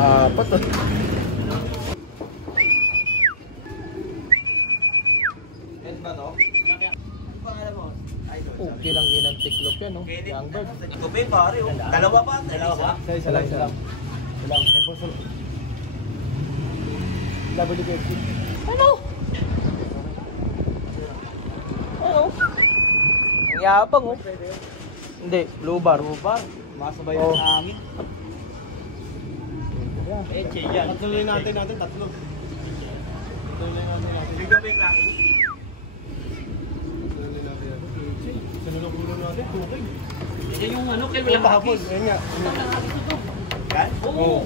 Apat oh. Yan ba to? Pangalan mo? Okay lang yun ang tiklop yan, no? Young bird. Ikupi pare, oh. Dalawa pa? Dalawa pa? Isa lang. Ilang. WPFC. Ano? Ang yabang, oh. Hindi, blue bar. Masabay yung hangin. Eche yan. Tatuloy natin, tatlo. Tatuloy natin. Ikupi klaki. Sinulong-ulong natin, tukay. Yan yung ano, kaya walang hapon. Yan nga. Yan? Oo.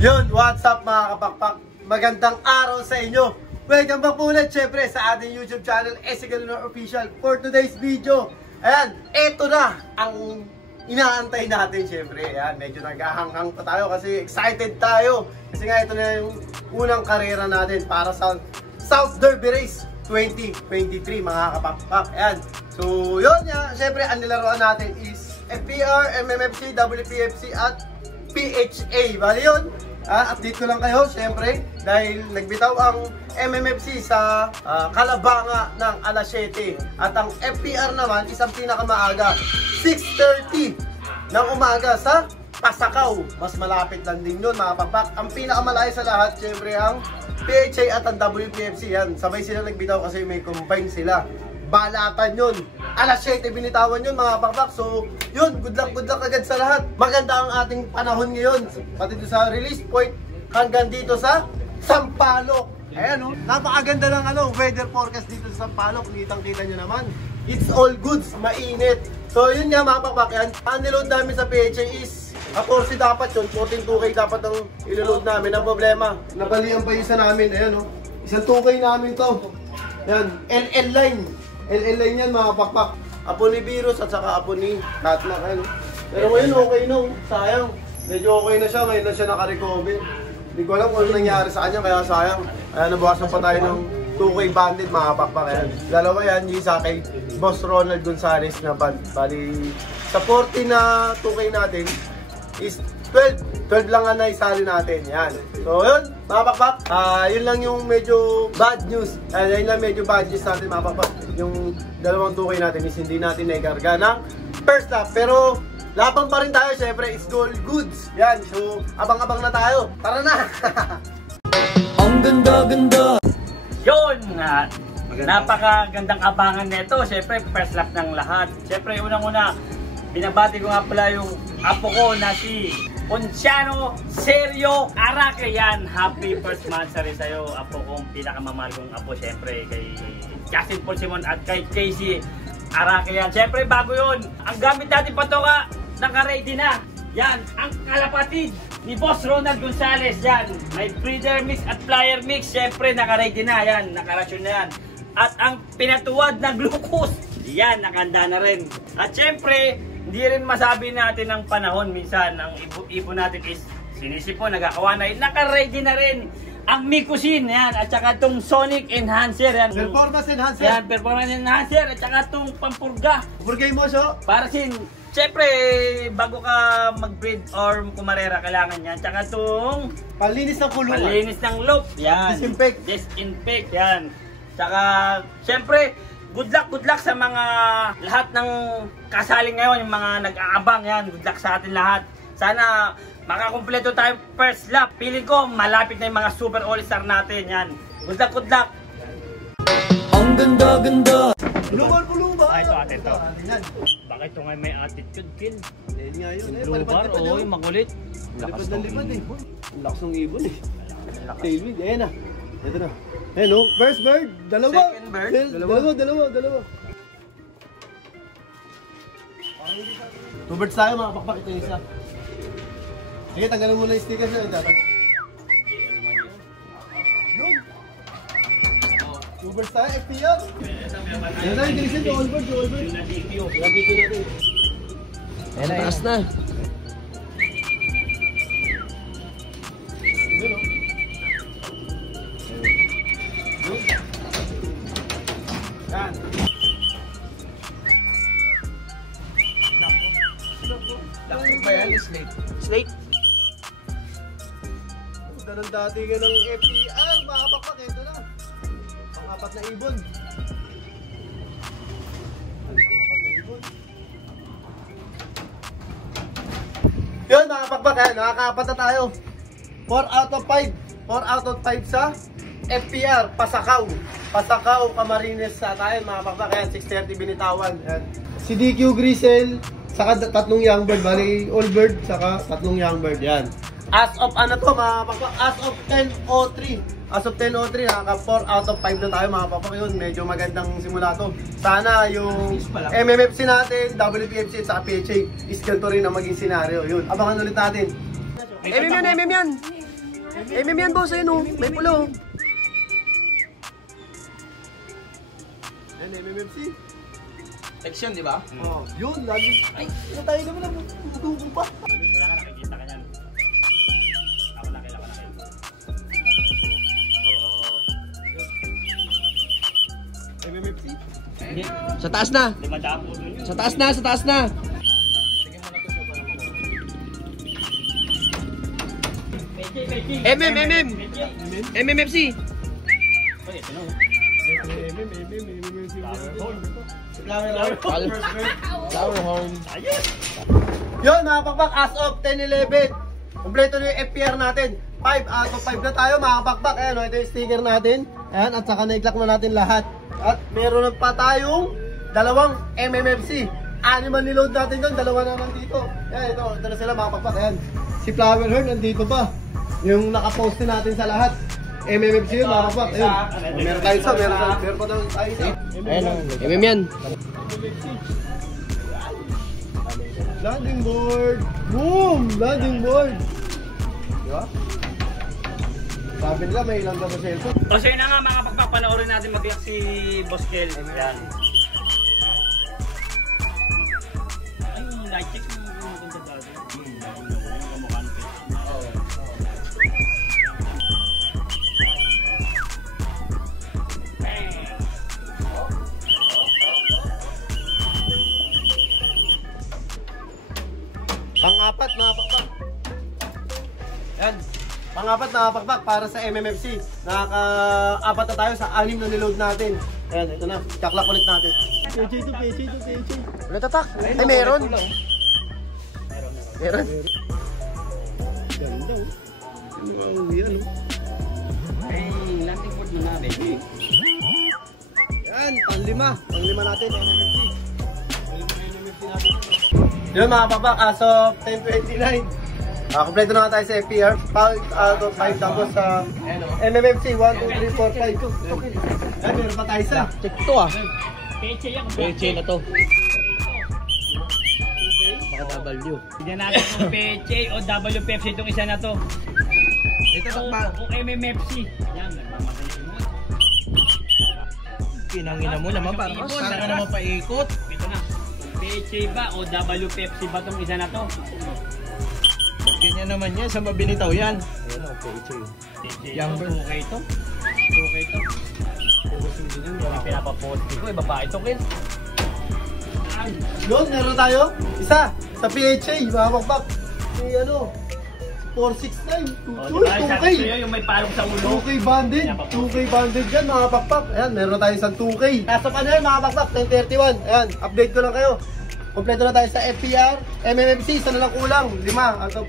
Yun, what's up mga kapakpak? Magandang araw sa inyo. Welcome back po ulit syempre sa ating YouTube channel, Esigalunor Official. For today's video, ayan, eto na ang inaantay natin syempre. Ayan, medyo naghahanghang pa tayo kasi excited tayo. Kasi nga ito na yung unang karera natin para sa South Derby Race 2023 mga kapakpak. Ayan, so yun nga, syempre ang nilaruan natin is FPR, MMFC, WPFC at PHA. Bali yun, update ko lang kayo syempre dahil nagbitaw ang MMFC sa Kalabanga ng alas 7 at ang FPR naman isang pinakamaaga 6:30 ng umaga sa Pasakaw. Mas malapit lang din yun mga kapakpak. Ang pinakamalayo sa lahat syempre ang PHA at ang WPFC. Yan, sabay sila nagbitaw kasi may combine sila. Balatan yun. Alas 7 binitawan yun mga kapakpak. So yun, good luck agad sa lahat. Maganda ang ating panahon ngayon. Pati dito sa release point hanggang dito sa Sampaloc. Ayan o, napakaganda ng weather forecast dito sa Sampaloc. Kitang-kita nyo naman. It's all goods, mainit. So yun nga mga kapakpak yan. Ang niload namin sa PHA is 14 dapat yun. 14-2K dapat ang iliload namin. Ang problema, nabalian pa yung isa namin. Ayan o, isang 2K namin to. Ayan, LL line. LL line yan mga kapakpak. Apo ni Virus at saka apo ni Natmak. Pero ngayon okay no, sayang. Medyo okay na siya, ngayon na siya naka-recover. Hindi ko alam kung ano nangyari sa kanya, kaya sayang. Kaya nabawasan pa tayo ng 2K bandit mga kapakpak. Ayan. Dalawa yan, yung isa kay Boss Ronald Gonzales na bali sa 40 na 2K natin is 12 lang ang naisali natin. Yan. So yun, mga pakpak, yun lang yung medyo bad news. Yun lang medyo bad news natin mga pakpak. Yung dalawang 2K natin is hindi natin naikarga ng first lap. Pero laban pa rin tayo, syempre, it's all goods. Yan, so abang-abang na tayo. Tara na! Ang ganda-ganda! Yun! Napakagandang abangan nito. Syempre, first lap ng lahat. Syempre, unang-una, binabati ko nga pala yung apo ko na si Ponciano Sergio Araque. Yan, happy first monthsary sa'yo, apo kong pinakamamahal kong apo. Syempre, kay Justin Paul Simon at kay Casey Araque yan. Syempre, bago yun, ang gamit natin patoka, naka-ready na. Yan, ang kalapatid ni Boss Ronald Gonzales. Yan, may breeder mix at flyer mix. Syempre, naka-ready na. Yan, nakarasyon na yan. At ang pinatuwad na glucose, yan, nakanda na rin. At syempre, hindi rin masabi natin ang panahon. Minsan, ang ipo natin is sinisipon, nagkakawanay. Naka-ready na rin ang Mikusin, yan. At saka itong Sonic Enhancer. Yan. Performance Enhancer. Yan, Performance Enhancer. At saka itong Pampurga. Purgay mo siya. Para syempre, bago ka mag-breed or kumarera, kailangan yan. Tsaka itong Palinis ng kulungan. palinis ng loop. Yan. Disinfect. Yan. Tsaka, syempre, good luck sa mga lahat ng kasaling ngayon, yung mga nag-aabang yan. Good luck sa atin lahat. Sana makakumpleto tayo first lap. Feeling ko, malapit na yung mga super all-star natin. Yan. Good luck. Ang ganda-ganda! Puluban ba? Ito. Bakit ito nga may attitude, Kin? Hindi nga yun. Blue bar, oo, makulit. Lipad ng lipad eh. Ang lakas ng ibon eh. Tailwind, ayan na. Ito na. Hello, first bird. Dalawa. Second bird. Dalawa. Two birds tayo mga pakpak. Ito yung isa. Sige, tanggalin mo na yung stickers yun. Two birds tayo, FPR. Yan na, yung gilisin. All bird. Nandito natin. Ayan na, taas na. Yun o. Yan. Lapok ba yan? Slate? ganda ng datingan ng FPR, mga kapakpak, ito na. Pang-apat na ibon. Yun mga kapakpak, nakakaapat na tayo. 4 out of 5. 4 out of 5 sa FPR, Pasakaw. Pasakaw, Camarines sa tayo mga kapakpak. Ayan, 6:30 binitawan. Ayan. Si DQ Grisel, saka tatlong young bird, bali all bird, saka tatlong young bird. Yan. As of ano to mga kapakpak, as of 10:03. As of 10:03, nakaka 4 out of 5 na tayo mga kapakpak. Yun, medyo magandang simula to. Sana yung MMFC natin, WPFC at saka PHA is ganito rin ang maging senaryo. Yun, abangan ulit natin. MM yan, MM yan. MM yan boss, ayun oh. May pulo. Yan, MMFC. Section, di ba? Oh, yun, lagi. Ay, ano tayo naman lang. Tutubo pa. Wala ka nakikita ka yan. Ako nakila. MMFC? Hindi. Sa taas na. 500 po dun yun. Sa taas na, sa taas na. MM. MMFC. Okay, ito na. Flower horn. Ayun! Yun mga pakpak, as of 10-11. Kompleto na yung FPR natin. 5 out of 5 na tayo mga pakpak. Ayan, ito yung sticker natin. Ayan, at saka na-iklack na natin lahat. At meron pa tayong dalawang MMFC. Animal niload natin doon, dalawa naman dito. Ayan, ito na sila mga pakpak. Ayan, si Flower Horn nandito pa. Yung nakapost natin sa lahat. MMFC yun mga pakpak. Ayun, meron tayo isa, meron pa tayo isa. Ayan, MM yan. Landing board! Boom! Landing board! Diba? Sabi nila may ilang daw sa cellphone. O so yun na nga mga pagpapanoorin natin mag-react si Boss Kel. Yan. Ay, light check mo kung maganda dati. Kamukha ng pet. Pang-apat mga pakpak. Yan. Pang-apat mga pakpak para sa MMFC. Nakaka-apat na tayo sa 6 na niload natin. Ayan, ito na. Kaklak ulit natin. PHA. Ulit atak. Ay, meron. Meron. Ganda oh. Ano yan oh. Ay, landing board mo na, baby. Yan, pang-lima. Pang-lima natin, MMFC. MMFC natin. Yun mga pakpak, as of 10:29. Kompleto na nga tayo sa FPR. 5 out of 5 tapos sa MMFC 1, 2, 3, 4, 5. Okay. Ay, meron pa tayo isa. Check to ah. Peche yan. Peche na to. Baka W. Hindi natin kung Peche o WPFC itong isa na to. Ito O MMFC. Yan, nagmamagaling mo. Pinangina mo naman para saan ka naman paikot. Ito na. Peche ba o WPFC ba itong isa na to? Ganyan naman yan, sa mabinitaw yan. Ayan o, Peche. Younger. Okay ito. Okay ito. Yung pinapapost ko, babae ito, Kel. Yun, meron tayo. Isa, sa PHA, mga pakpak. Si ano, 469. O, diba, 2K. sabi ko yun, yung may palong sa ulo. 2K banded. 2K banded yan, mga pakpak. Ayan, meron tayo isang 2K. Nasa pa na yun, mga pakpak, 1031. Ayan, update ko lang kayo. Kompleto na tayo sa FPR. MMFC, isa na lang kulang. 5 out of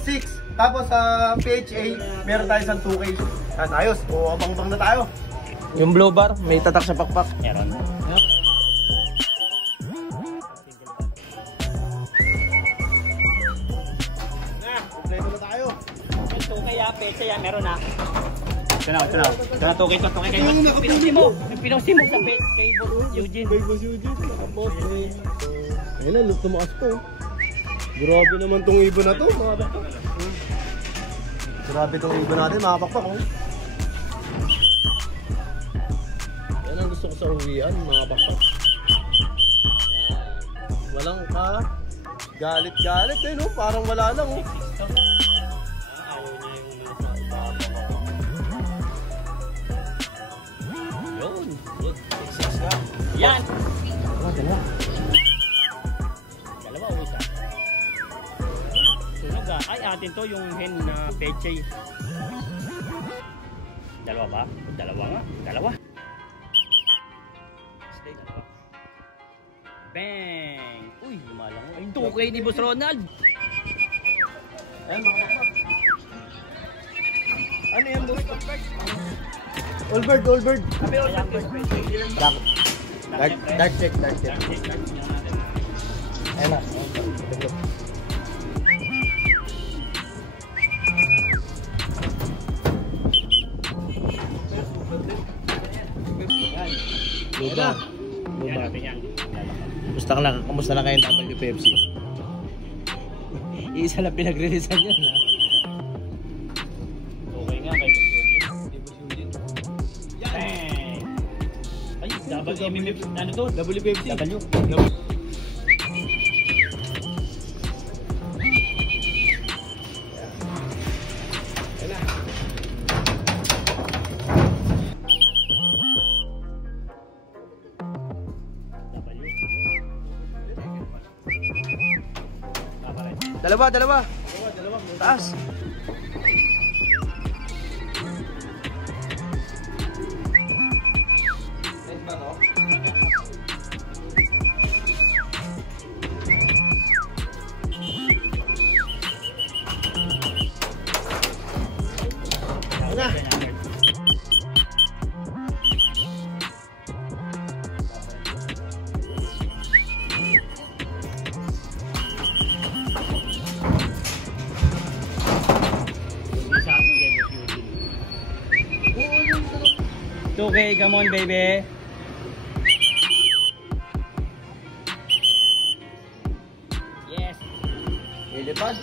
6. Tapos sa PHA, meron tayo isang 2K. Ayan, ayos. O, abang-bang na tayo. Yung blue bar, may tatak sa pakpak. Meron. Yep. Kompleto na tayo. Tukay ya, Peche ya, meron na. Ito na. Ito na, tukay ko kayo. Yung nakapili Pinusi mo. mo sa Peche kay Boss Eugene. Kay Boss Eugene. Nakapos eh. Ayun na, tumakas po. Grabe naman tong ibon na to, mga pakpak. Grabe tong ibon natin, mga pakpak. Oh. Yan ang gusto ko sa uwian, mga pakpak. Walang ka. Galit-galit eh, no? Parang wala lang, oh. Yun. Success na. Yan. Dalawa. Dalawa o isa. Sunog Ay, atin to yung hen na peche. Dalawa ba? Dalawa nga. Dalawa. Stay, dalawa. Bang! Uy, malang. Ay, 2K ni Boss Ronald. Ayan, mga kapak. Ano yan, boss? Allbird, allbird. Dark check. Ayan na. Lupa. Yan natin yan. Kamusta na kayo ng WPFC? Isa lang pinag-releasean yun, ha? Okay nga kay Boss Ronald. Bang! Ay, double MMF. Ano to? WPFC. W. Dalawa. Taas. Okay, come on, baby. Yes. Ilipad.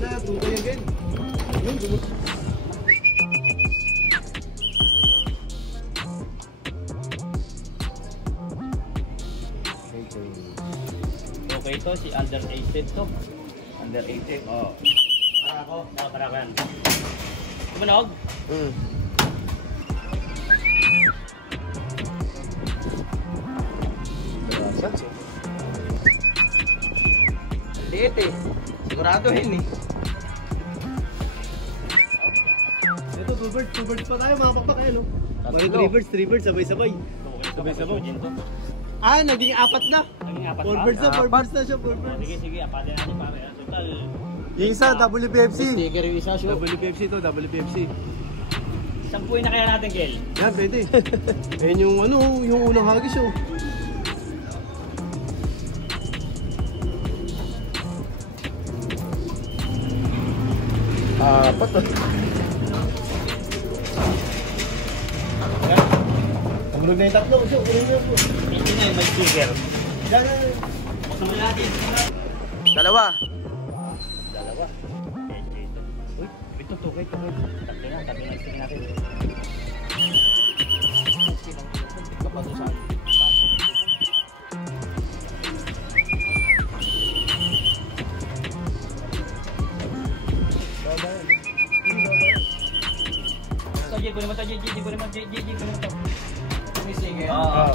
Kaya, tuto yan, Gen. Yun, dumot. Okay to, si under 18 to. Under 18. Oh. Para ako. Para ka yan. Tumanog? Liit eh. Siguraduhin eh. Ito, two birds pa tayo, mga pakpak, no? Tatlo. Three birds, sabay-sabay. Sabay-sabay. Ah, naging apat na. Naging apat Four ba? birds na siya, four birds. Sige, apatin natin pare. Total. Yung isa, WPFC. Sticker yung isa, show. WPFC to, WPFC. Sampuin na kaya natin, Kel. Yan, pwede. Ayan yung yung unang hagis, oh. Apat, oh. Tulog na yung tatlo, so, kunin mo po. Hindi na yung may sticker. Yan. Buksan mo natin. Dalawa. Uy, ito, tukay. Tatlo na sticker natin. Jay, kunin mo to. Sige. Oo.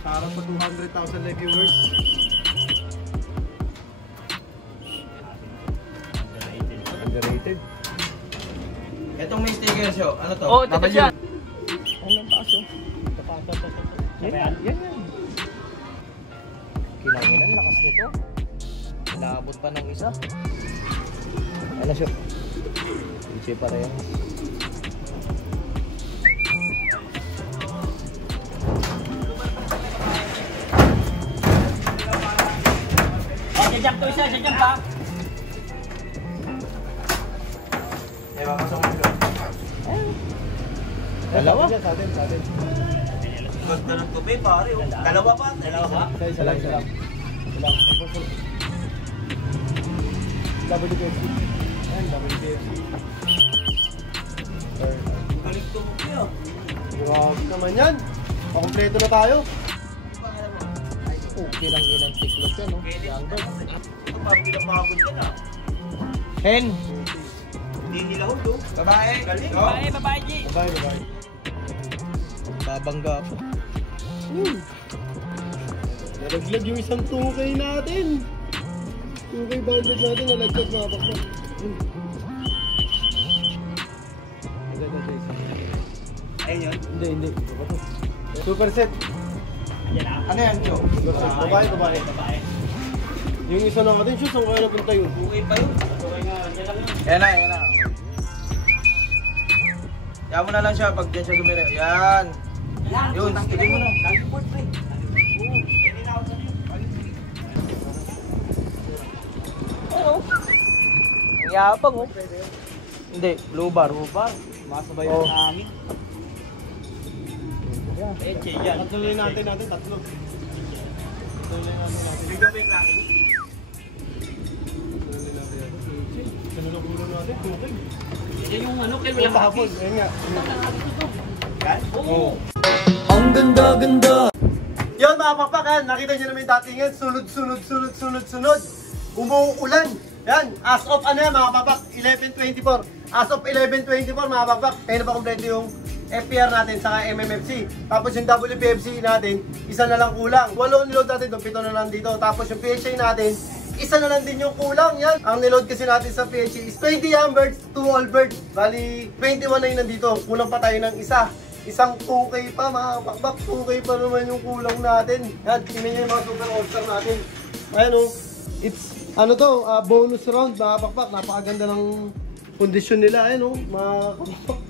Para sa 200,000 live viewers. Underrated. Itong may sticker show, ano to? Oh, ito siya. Anong taas oh? Yan. Kilanginan, lakas nito. Inaabot pa ng isa. Ano siya? Ichi pareho. Oh, jajak to isa, jajak pa. Dalawa? Sa atin. Ganda ng tupi pare. Dalawa pa? Dalawa ba? Isa lang. WPFC. Ayan, WPFC. Galing tupi oh. Grabe naman yan. Pakompleto na tayo. Oh, kilang tiklop yan oh. Pwede. Young bird. Ito pa, pinapagod yan ah. Hen! Hindi Hindi nila hulo. Babae. Galing. Babae, G. Babae. Babangga po. Nalaglag yung isang 2K natin. 2K banded natin, nalaglag mga bakbak. Ayun yun. Hindi. Super set. Ano yan, Joe? Babae. Babae. Yung isa natin, shoot, saan kaya napunta yun? Okay pa yun. Okay nga, yan lang yun. Yan na. Yan mo na lang siya pag dyan siya dumire. Yan. Yun, tigil mo na. Ang yapang oh. Hindi, blue bar. Masabay Oh. sa amin. Yan. Tuloy natin, tatlo. Tuloy natin. Bigyan mo yung laki. Natin, 2K. Yan yung ano, kaya wala Hapon, ayun nga. Yan? Oo. Yun mga papakan, nakita nyo naman yung datingan, sunod. Umuulan. Yan, as of ano yan mga papak, 11:24. As of 11:24 mga papak, kaya na pa kompleto yung FPR natin saka MMFC. Tapos yung WPFC natin, isa na lang kulang. 8 niload natin doon, 7 na lang dito. Tapos yung PHA natin, isa na lang din yung kulang yan. Ang niload kasi natin sa PHA is 20 young birds, 2 old birds. Bali, 21 na yun nandito. Kulang pa tayo ng isa. Isang 2K pa mga pakbak. 2K pa naman yung kulang natin. Yan, tingnan nyo yung mga super all-star natin. Ayan o. It's, ano to, bonus round mga pakbak. Napakaganda ng kondisyon nila. Ayan o, mga pakbak.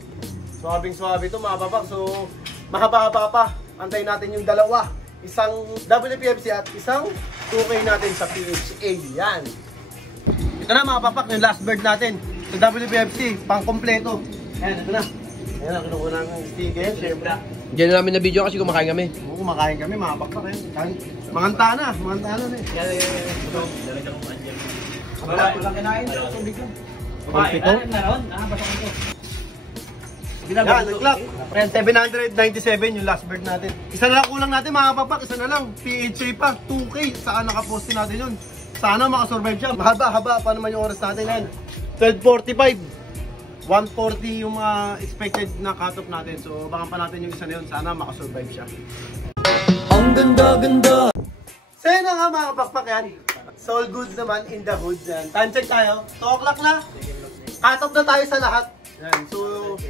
Swabing-swabe to mga pakbak. So, mahaba-haba pa. Antayin natin yung dalawa. Isang WPFC at isang 2K natin sa PHA. Yan. Ito na mga papak, yung last bird natin. Sa WPFC, pang kompleto. Ayan, ito na. Ayan na, kinukuha namin yung sticker. Siyempre. Diyan na namin na video kasi kumakain kami. Oo, kumakain kami, mga pakpak. Mangantana na eh. Ito, lalagyan ko pa dyan. Walang kinain siya, tubig lang. Babae, ano meron? Basta ko ito. Yan, nag-clock. 797 yung last bird natin. Isa na lang kulang natin mga papak, isa na lang. PHA pa, 2K. Saan nakaposte natin yun? Sana makasurvive siya. Haba pa naman yung oras natin. Yan. 12:45. 140 yung mga expected na cut-off natin. So, baka pa natin yung isa na yun. Sana makasurvive siya. Ang ganda. So, yun na nga mga pakpak yan. So, all good naman in the hood. Yan. Time check tayo. 2 o'clock na. Cut-off na tayo sa lahat. Yan. So,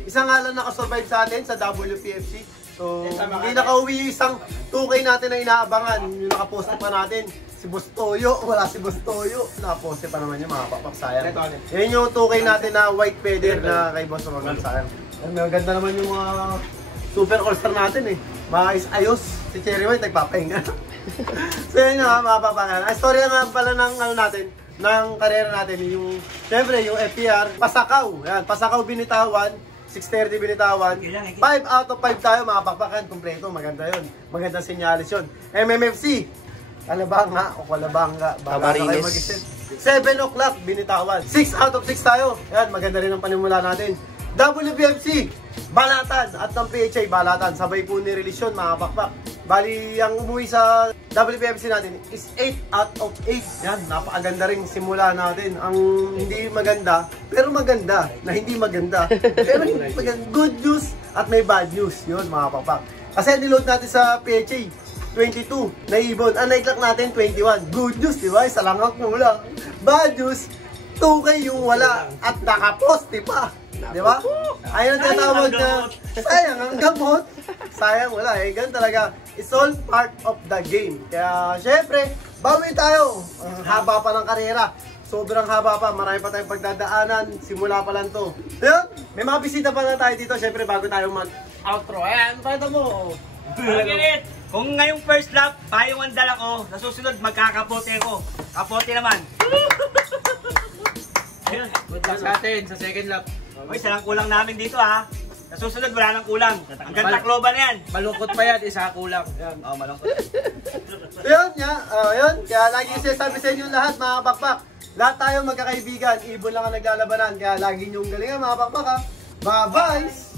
isa nga lang nakasurvive sa atin sa WPFC. So, hindi nakauwi yung isang 2K natin na inaabangan. Yung nakaposte pa natin. Si Bustoyo, wala si Bustoyo. Nakaposte pa naman yung mga papak, sayang. Yan yung 2K natin na white feather na kay Boss Roman, sayang. Maganda naman yung mga super all-star natin eh. Mga ayos. Si Cherry White nagpapahinga. So yun nga mga papak. Ang story nga pala ng ano natin, ng karera natin, yung syempre yung FPR, Pasakaw. Yan, Pasakaw binitawan. 6:30 binitawan. 5 out of 5 tayo mga pakpakan. Kompleto. Maganda yun. Magandang senyalis yun. MMFC. Kalabanga o Kalabanga. Bahala kayo mag-isip. 7 o'clock binitawan. 6 out of 6 tayo. Yan. Maganda rin ang panimula natin. WPFC. Balatan. At ng PHA. Balatan. Sabay po ni-release yun mga pakpak. Bali, ang umuwi sa WPFC natin is 8 out of 8. Yan, napakaganda rin simula natin. Ang hindi maganda, pero maganda, na hindi maganda. Pero hindi maganda. Good news at may bad news. Yun, mga papak. Kasi niload natin sa PHA, 22 na ibon. Ang naiklock natin, 21. Good news, di ba? Isa lang ang kulang. Bad news, 2K yung wala at nakaposte pa. Di ba? Ayun ang tinatawag na sayang ang gamot. Sayang wala eh. Ganun talaga. It's all part of the game. Kaya syempre, bawi tayo. Ang haba pa ng karera. Sobrang haba pa. Marami pa tayong pagdadaanan. Simula pa lang to. Ayun, may mga bisita pa na tayo dito. Syempre, bago tayo mag-outro. Ayan, pakita mo. Ganit! Kung ngayong first lap, tayong ang dala ko, sa susunod magkakapote ako. Kapote naman. Ayun. Good luck sa atin sa second lap. Uy, isa lang kulang namin dito ha. Sa susunod wala nang kulang. Hanggang Tacloban na yan. Malungkot pa yan, isa kulang. Oo, malungkot. So yun, yun. Kaya lagi sinasabi sa inyo lahat, mga bakbak. Lahat tayo magkakaibigan. Ibon lang ang naglalabanan. Kaya lagi nyong galingan, mga bakbak ha. Bye-bye!